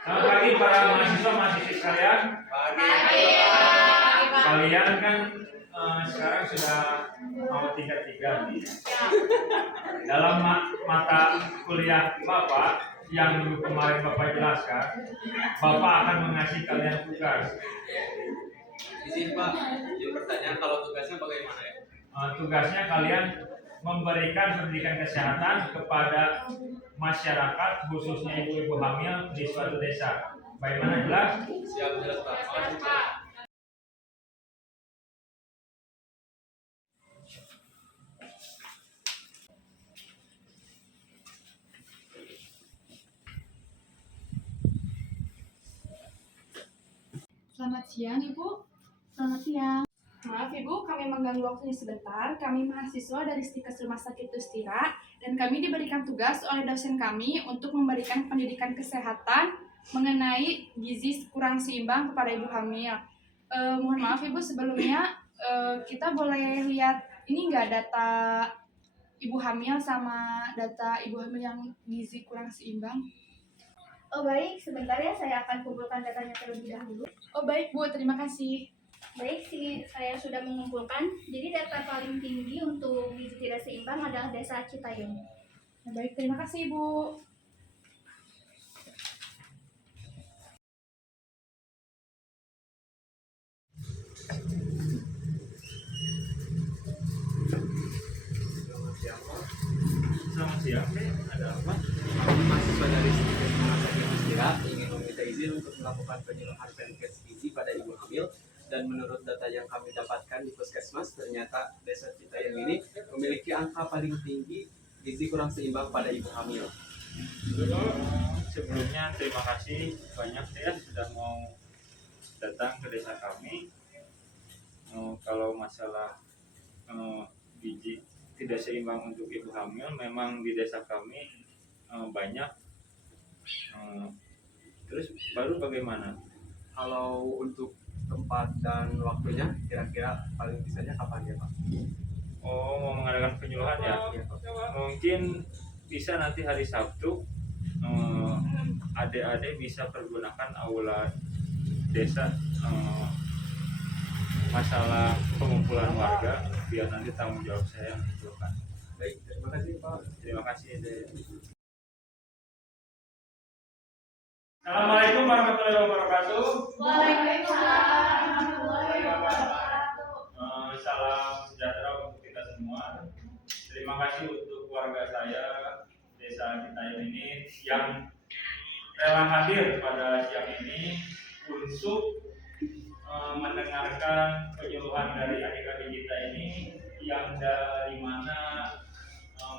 Selamat pagi para mahasiswa sekalian. Pagi. Kalian kan sekarang sudah mau tingkat 3 nih. Dalam mata kuliah Bapak yang dulu kemarin Bapak jelaskan, Bapak akan mengasih kalian tugas. Izin Pak, izin pertanyaan kalau tugasnya bagaimana ya? Tugasnya kalian memberikan pendidikan kesehatan kepada masyarakat, khususnya ibu-ibu hamil di suatu desa. Bagaimana, jelas? Siap, jelas Pak. Makasih Pak. Selamat siang, Ibu. Selamat siang. Maaf, Ibu, kami mengganggu waktunya sebentar. Kami mahasiswa dari Stikes Rumah Sakit Tustira, dan kami diberikan tugas oleh dosen kami untuk memberikan pendidikan kesehatan mengenai gizi kurang seimbang kepada ibu hamil. Mohon maaf, Ibu, sebelumnya kita boleh lihat ini nggak data ibu hamil sama data ibu hamil yang gizi kurang seimbang? Oh baik, sebentar ya, saya akan kumpulkan datanya terlebih dahulu. Oh baik, Bu, terima kasih. Baik, saya sudah mengumpulkan. Jadi data paling tinggi untuk gizi tidak seimbang adalah Desa Citayam. Baik, terima kasih, Bu. Selamat siang. Ada apa? Kami mahasiswa dari Stikes Rumah Sakit Tustira ingin meminta izin untuk melakukan penyuluhan penkes gizi pada ibu hamil. Dan menurut data yang kami dapatkan di Puskesmas, ternyata Desa Citayam ini memiliki angka paling tinggi gizi kurang seimbang pada ibu hamil. Sebelumnya terima kasih banyak ya sudah mau datang ke desa kami. Kalau masalah gizi tidak seimbang untuk ibu hamil, memang di desa kami banyak. Terus baru bagaimana? Kalau untuk tempat dan waktunya, kira-kira paling bisanya kapan ya Pak? Oh, mau mengadakan penyuluhan ya? Iya, Pak. Mungkin bisa nanti hari Sabtu. Adik-adik bisa pergunakan aula desa, masalah pengumpulan warga, biar nanti tanggung jawab saya yang menentukan. Baik, terima kasih Pak. Terima kasih, Dek. Assalamualaikum warahmatullahi wabarakatuh. Waalaikumsalam warahmatullahi wabarakatuh. Salam sejahtera untuk kita semua. Terima kasih untuk keluarga saya Desa Citayam ini yang rela hadir pada siang ini untuk mendengarkan penyuluhan dari adik-adik kita ini yang dari mana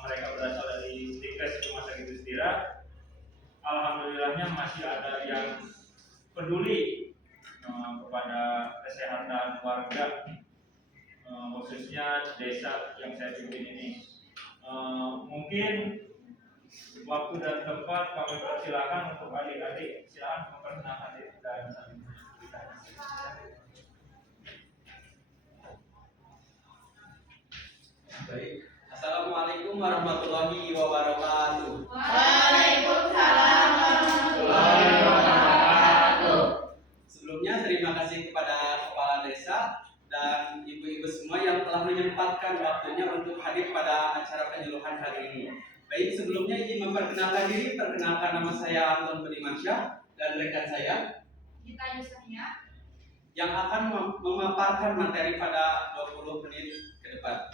mereka berasal dari Stikes Rumah Sakit Tustira. Alhamdulillahnya masih ada yang peduli kepada kesehatan warga, khususnya desa yang saya pimpin ini. Mungkin waktu dan tempat kami persilakan untuk adik-adik, silakan memperkenalkan diri dan saling bercerita. Baik. Assalamualaikum warahmatullahi wabarakatuh. Waalaikumsalam warahmatullahi wabarakatuh. Sebelumnya terima kasih kepada Kepala Desa dan ibu-ibu semua yang telah menyempatkan waktunya untuk hadir pada acara penyuluhan hari ini. Baik, sebelumnya izin memperkenalkan diri. Perkenalkan, nama saya Anton Budimansyah dan rekan saya Kita Yusania. yang akan memaparkan materi pada 20 menit ke depan.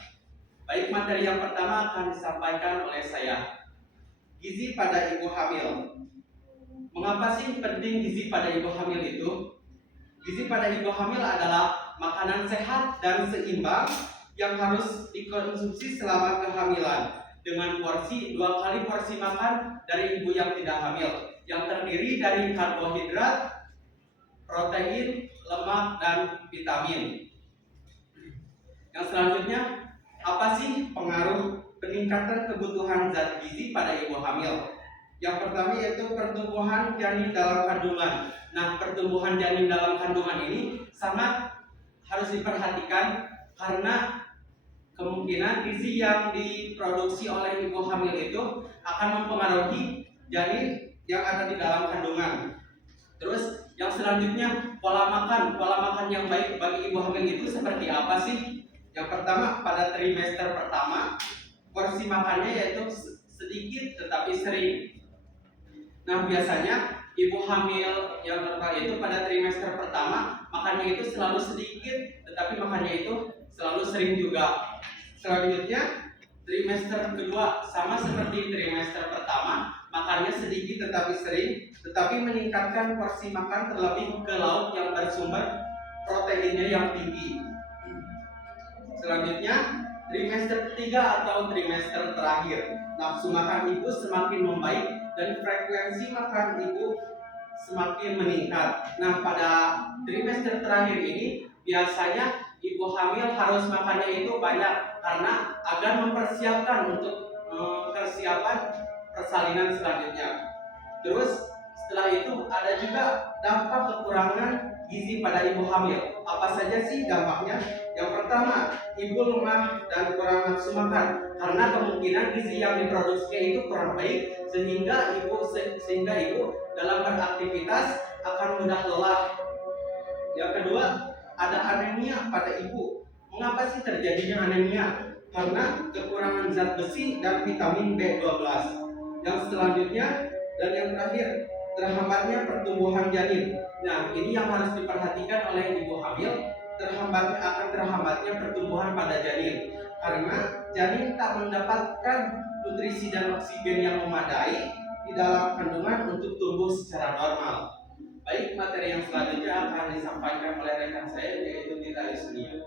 Baik, materi yang pertama akan disampaikan oleh saya. Gizi pada ibu hamil. Mengapa sih penting gizi pada ibu hamil itu? Gizi pada ibu hamil adalah makanan sehat dan seimbang yang harus dikonsumsi selama kehamilan dengan porsi 2 kali porsi makan dari ibu yang tidak hamil, yang terdiri dari karbohidrat, protein, lemak, dan vitamin. Yang selanjutnya, apa sih pengaruh peningkatan kebutuhan zat gizi pada ibu hamil? Yang pertama yaitu pertumbuhan janin dalam kandungan. Nah, pertumbuhan janin dalam kandungan ini sangat harus diperhatikan karena kemungkinan gizi yang diproduksi oleh ibu hamil itu akan mempengaruhi janin yang ada di dalam kandungan. Terus yang selanjutnya pola makan yang baik bagi ibu hamil itu seperti apa sih? Yang pertama, pada trimester pertama porsi makannya yaitu sedikit tetapi sering. Nah, biasanya ibu hamil yang normal itu pada trimester pertama makannya itu selalu sedikit tetapi makannya itu selalu sering juga. Selanjutnya trimester kedua sama seperti trimester pertama, makannya sedikit tetapi sering, tetapi meningkatkan porsi makan terlebih ke lauk yang bersumber proteinnya yang tinggi. Selanjutnya trimester ketiga atau trimester terakhir, nafsu makan ibu semakin membaik dan frekuensi makan ibu semakin meningkat. Nah, pada trimester terakhir ini biasanya ibu hamil harus makannya itu banyak karena agar mempersiapkan untuk persiapan persalinan selanjutnya. Terus setelah itu ada juga dampak kekurangan gizi pada ibu hamil. Apa saja sih dampaknya? Yang pertama, ibu lemah dan kurang nafsu makan karena kemungkinan gizi yang diproduksinya itu kurang baik sehingga ibu dalam beraktivitas akan mudah lelah. Yang kedua, ada anemia pada ibu. Mengapa sih terjadinya anemia? Karena kekurangan zat besi dan vitamin B12. Yang selanjutnya dan yang terakhir, terhambatnya pertumbuhan janin. Nah, ini yang harus diperhatikan oleh ibu hamil, terhambatnya pertumbuhan pada janin. Karena janin tak mendapatkan nutrisi dan oksigen yang memadai di dalam kandungan untuk tumbuh secara normal. Baik, materi yang selanjutnya akan disampaikan oleh rekan saya yaitu Tita Yusnia.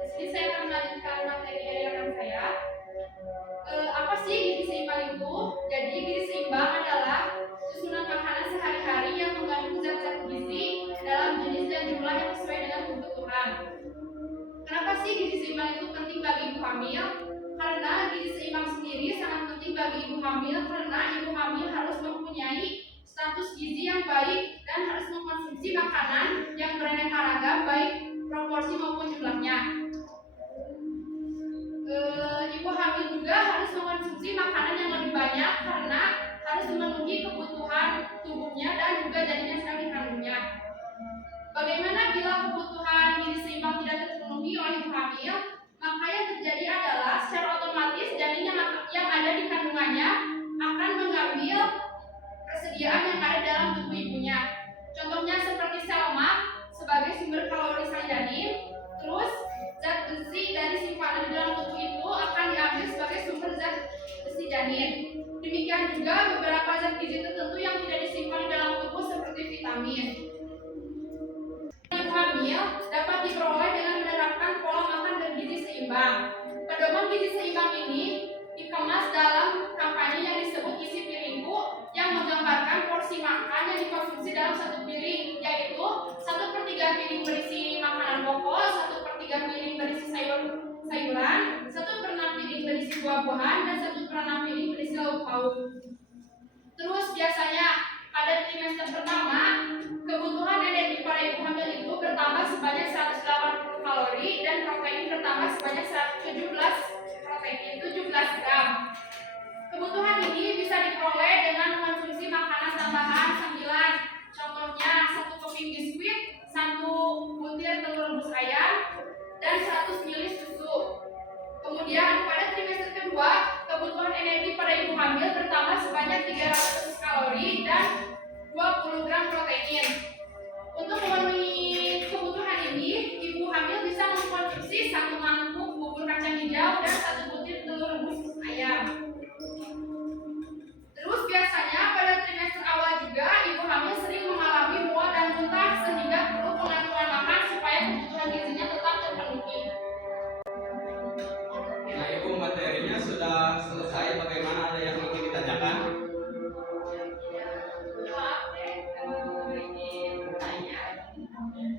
Di sini saya akan melanjutkan materi dari rekan saya. Apa sih gizi seimbang itu? Jadi gizi seimbang adalah susunan makanan sehari-hari yang mengandung zat-zat gizi dalam jenis dan jumlah yang sesuai dengan kebutuhan. Kenapa sih gizi seimbang itu penting bagi ibu hamil? Karena gizi seimbang sendiri sangat penting bagi ibu hamil karena ibu hamil harus mempunyai status gizi yang baik dan harus mengkonsumsi makanan yang beraneka ragam baik proporsi maupun jumlahnya. Ibu hamil juga harus mengkonsumsi makanan yang lebih banyak karena harus memenuhi kebutuhan tubuhnya dan juga janin yang sedang dikandungnya. Bagaimana bila kebutuhan gizi seimbang tidak terpenuhi oleh ibu hamil? Maka yang terjadi adalah secara otomatis janin yang ada di kandungannya akan mengambil persediaan yang ada dalam tubuh ibunya. Contohnya seperti sel lemak sebagai sumber kalori sang janin, terus zat besi dari simpanan di dalam tubuh itu akan diambil sebagai sumber zat besi janin. Demikian juga beberapa zat gizi tertentu yang tidak disimpan di dalam tubuh seperti vitamin. Ibu hamil dapat diperoleh dengan menerapkan pola makan bergizi seimbang. Pedoman gizi seimbang ini dikemas dalam kampanye yang disebut isi piringku yang menggambarkan porsi makan yang dikonsumsi dalam satu piring, yaitu 1/3 piring berisi makanan pokok, 1/3 piring berisi sayuran, 1/6 piring berisi buah-buahan, dan 1/6 piring berisi lauk pauk. Terus biasanya pada trimester pertama kebutuhan energi para ibu hamil itu bertambah sebanyak 180 kalori dan protein bertambah sebanyak 17 gram. Kebutuhan ini bisa diperoleh dengan mengonsumsi makanan tambahan camilan. Contohnya 1 keping biskuit, 1 butir telur rebus ayam, dan 100 ml susu. Kemudian pada trimester kedua, kebutuhan energi pada ibu hamil bertambah sebanyak 300 kalori dan 20 gram protein. Untuk memenuhi kebutuhan ini, ibu hamil bisa mengkonsumsi 1 mangkuk bubur kacang hijau dan 1 butir telur rebus ayam. Terus biasanya pada trimester awal juga ibu hamil sering mengalami mual dan muntah sehingga perlu pengaturan makan supaya kebutuhan gizinya tetap terpenuhi. Nah, ibu materinya sudah selesai. Bagaimana, ada yang ingin ditanyakan? Ini bertanya,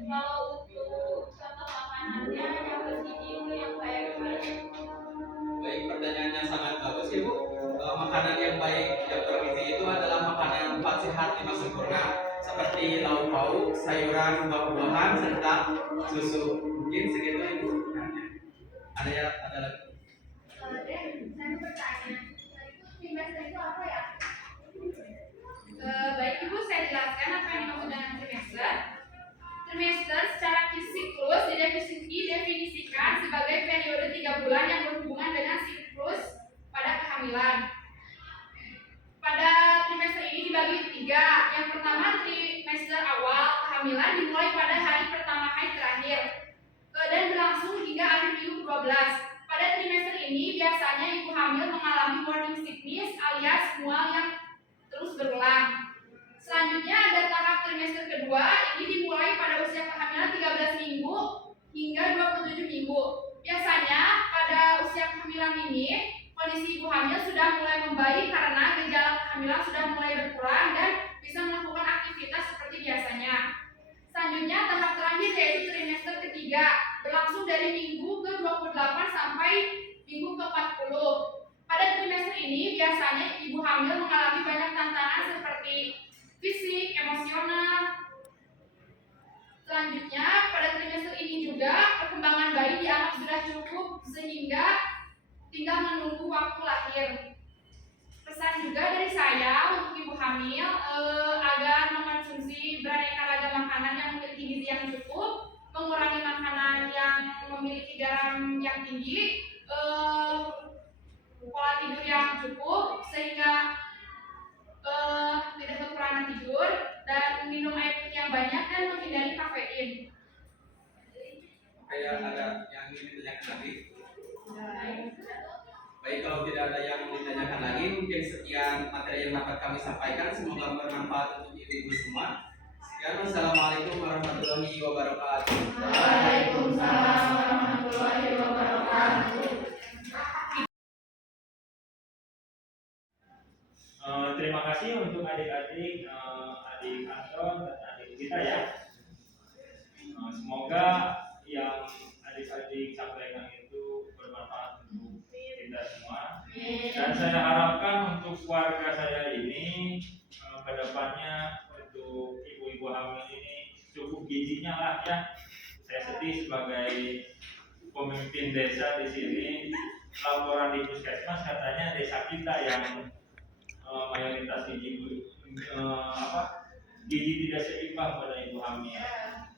kalau untuk contoh makanannya yang bergizi itu yang kayak gimana? Baik, pertanyaannya sangat bagus ibu. Makanan yang baik yang bergizi itu adalah makanan yang 4 sehat 5 sempurna seperti lauk pauk, sayuran, buah-buahan, serta susu. Mungkin segitu ibu. Ada lagi? Saya bertanya, itu trimester itu apa ya? Baik. kehamilan. Pada trimester ini dibagi 3. Yang pertama, trimester awal kehamilan dimulai pada hari pertama haid terakhir dan berlangsung hingga akhir minggu ke-12. Pada trimester ini biasanya ibu hamil mengalami morning sickness alias mual yang terus berulang. Selanjutnya ada tahap trimester kedua, ini dimulai pada usia kehamilan 13 minggu hingga 27 minggu. Biasanya pada usia kehamilan ini kondisi ibu hamil sudah mulai membaik karena gejala kehamilan sudah mulai berkurang dan bisa melakukan aktivitas seperti biasanya. Selanjutnya tahap terakhir yaitu trimester ketiga, berlangsung dari minggu ke-28 sampai minggu ke-40. Pada trimester ini biasanya ibu hamil mengalami banyak tantangan seperti fisik, emosional. Selanjutnya pada trimester ini juga perkembangan bayi dianggap sudah cukup sehingga tinggal menunggu waktu lahir. Pesan juga dari saya untuk ibu hamil agar mengkonsumsi beraneka ragam makanan yang memiliki gizi yang cukup, mengurangi makanan yang memiliki garam yang tinggi, pola tidur yang cukup sehingga tidak kekurangan tidur, dan minum air putih yang banyak dan menghindari kafein. Oke, ada yang ingin ditanyakan lagi? Baik, kalau tidak ada yang ditanyakan lagi, mungkin sekian materi yang dapat kami sampaikan. Semoga bermanfaat untuk ibu-ibu semua. Sekian, wassalamualaikum warahmatullahi wabarakatuh. Waalaikumsalam warahmatullahi wabarakatuh. Terima kasih untuk adik-adik, adik Anton dan adik kita ya. Semoga yang adik-adik sampaikan itu bermanfaat untuk kita semua. Dan saya harapkan untuk keluarga saya ini kedepannya untuk ibu-ibu hamil ini cukup gizinya lah ya. Saya sedih sebagai pemimpin desa di sini. Laporan di puskesmas katanya desa kita yang mayoritas gizi tidak seimbang pada ibu hamil.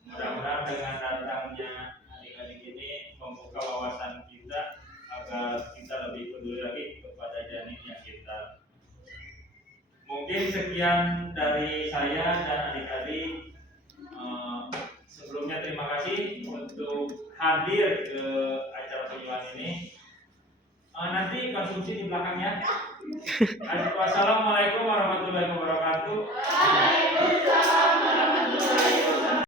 Mudah-mudahan dengan datangnya adik-adik ini membuka wawasan kita agar kita lebih peduli lagi kepada janinnya kita. Mungkin sekian dari saya dan adik-adik. Sebelumnya terima kasih untuk hadir ke acara penyuluhan ini. Nanti konsumsi di belakangnya. Assalamualaikum warahmatullahi wabarakatuh.